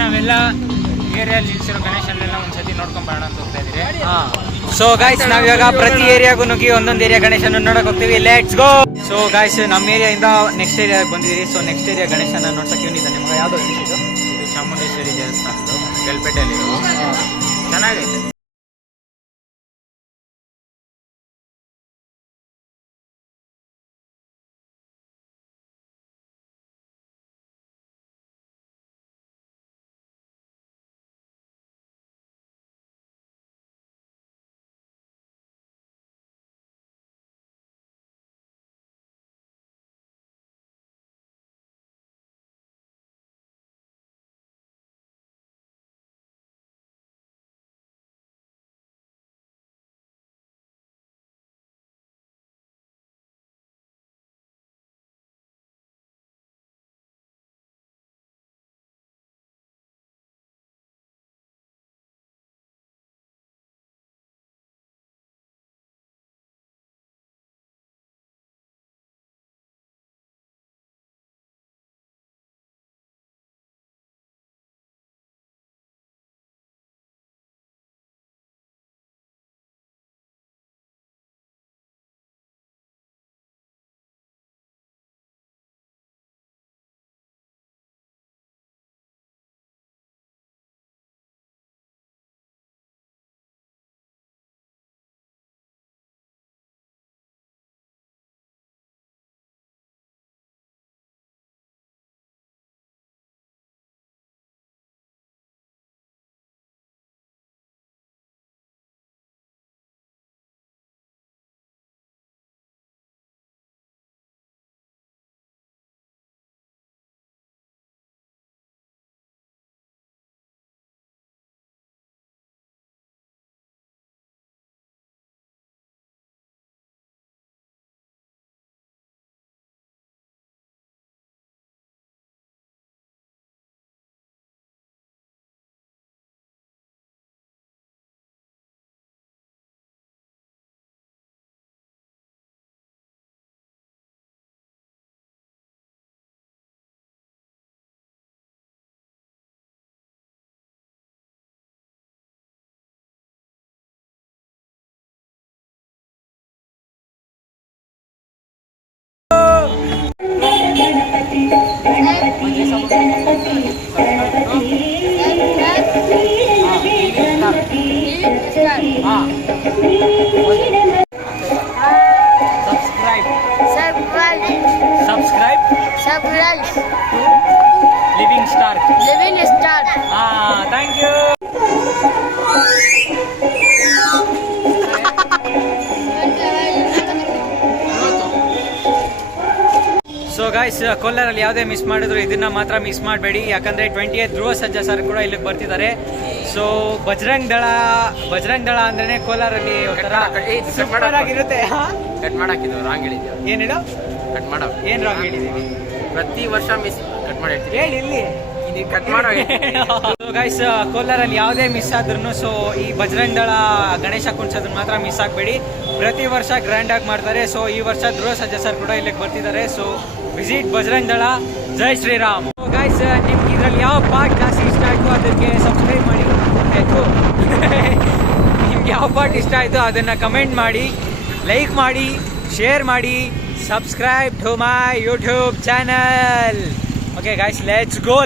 ನಾವೆಲ್ಲ ಏರಿಯಲ್ಲಿ ನಿಲ್ಸಿರೋ ಗಣೇಶನ್ನೆಲ್ಲ ಒಂದ್ಸತಿ ನೋಡ್ಕೊಂಬರೋಣ ಅಂತ ಹೋಗ್ತಾ ಇದ್ದೀರಿ. ಸೊ ಗಾಯ್ಸ್ ನಾವಿವಾಗ ಪ್ರತಿ ಏರಿಯಾಗೂ ನುಗ್ಗಿ ಒಂದೊಂದು ಏರಿಯಾ ಗಣೇಶನ ನೋಡಕ್ ಹೋಗ್ತೀವಿ. Let's go. ಸೊ ಗಾಯ್ಸ್ ನಮ್ಮ ಏರಿಯಾಯಿಂದ ನೆಕ್ಸ್ಟ್ ಏರಿಯಾಗೆ ಬಂದಿದ್ದೀರಿ. ಸೊ ನೆಕ್ಸ್ಟ್ ಏರಿಯಾ ಗಣೇಶನ ನೋಡ್ಸಕ್ಕೆ ಏನಿದೆ ನಿಮಗೆ ಯಾವ್ದು ಇದು ಚಾಮುಂಡೇಶ್ವರಿ ದೇವಸ್ಥಾನದ್ದು ಕೆಲ್ಪೇಟೆಯಲ್ಲಿರೋ ಚೆನ್ನಾಗೈತೆ. Subscribe Living Star. Thank you. So guys ಕೋಲಾರಲ್ಲಿ ಯಾವುದೇ ಮಿಸ್ ಮಾಡಿದ್ರು ಇದನ್ನ ಮಾತ್ರ ಮಿಸ್ ಮಾಡಬೇಡಿ. ಯಾಕಂದ್ರೆ 20th ಧ್ರುವ ಸರ್ಜಾ ಸರ್ ಕೂಡ ಇಲ್ಲಿಗೆ ಬರ್ತಿದ್ದಾರೆ. ಸೊ ಬಜರಂಗ್ ದಳ ಅಂದ್ರೆ ಕೋಲಾರಲ್ಲಿ ಸೂಪರ್ ಆಗಿರುತ್ತೆ. ಕಟ್ ಮಾಡಾಕಿದ್ದು ರಾಂಗ್ ಹೇಳಿದ್ವಿ. ಏನ್ ಹೇಳು? ಕಟ್ ಮಾಡೋ ಏನ್ ರಾಂಗ್ ಹೇಳಿದೀವಿ? ಪ್ರತಿ ವರ್ಷ ಮಿಸ್ ಕಟ್ ಮಾಡಿ ಹೇಳಿ ಇಲ್ಲಿ ಕಟ್ ಮಾಡೋ. ಸೊ ಗೈಸ್ ಕೋಲಾರಲ್ಲಿ ಯಾವುದೇ ಮಿಸ್ ಆದ್ರೂ ಸೊ ಈ ಬಜರಂಗ್ ದಳ ಗಣೇಶ ಕುಣಿಸೋದನ್ನ ಮಾತ್ರ ಮಿಸ್ ಆಗಬೇಡಿ. ಪ್ರತಿ ವರ್ಷ ಗ್ರ್ಯಾಂಡ್ ಆಗಿ ಮಾಡ್ತಾರೆ. ಸೊ ಈ ವರ್ಷ ಧ್ರುವ ಸರ್ಜಾ ಸರ್ ಕೂಡ ಇಲ್ಲಿಗೆ ಬರ್ತಿದ್ದಾರೆ. ಸೊ ವಿಸಿಟ್ ಬಜರಂಗ್ ದಳ. ಜೈ ಶ್ರೀರಾಮ್. ಗೈಸ್ ನಿಮ್ಗೆ ಇದ್ರಲ್ಲಿ ಯಾವ ಪಾರ್ಟ್ ಜಾಸ್ತಿ ಇಷ್ಟ ಆಯ್ತು ಅದಕ್ಕೆ ಸಬ್ಸ್ಕ್ರೈಬ್ ಮಾಡಿ ಆಯ್ತು. ನಿಮ್ಗೆ ಯಾವ ಪಾರ್ಟ್ ಇಷ್ಟ ಆಯ್ತು ಅದನ್ನ ಕಮೆಂಟ್ ಮಾಡಿ, ಲೈಕ್ ಮಾಡಿ, ಶೇರ್ ಮಾಡಿ, subscribe to my YouTube channel. Okay guys, let's go.